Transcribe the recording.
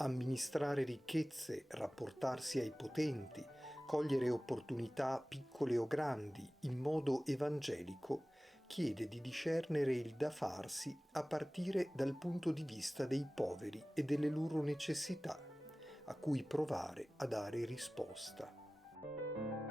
Amministrare ricchezze, rapportarsi ai potenti, cogliere opportunità piccole o grandi in modo evangelico chiede di discernere il da farsi a partire dal punto di vista dei poveri e delle loro necessità, a cui provare a dare risposta.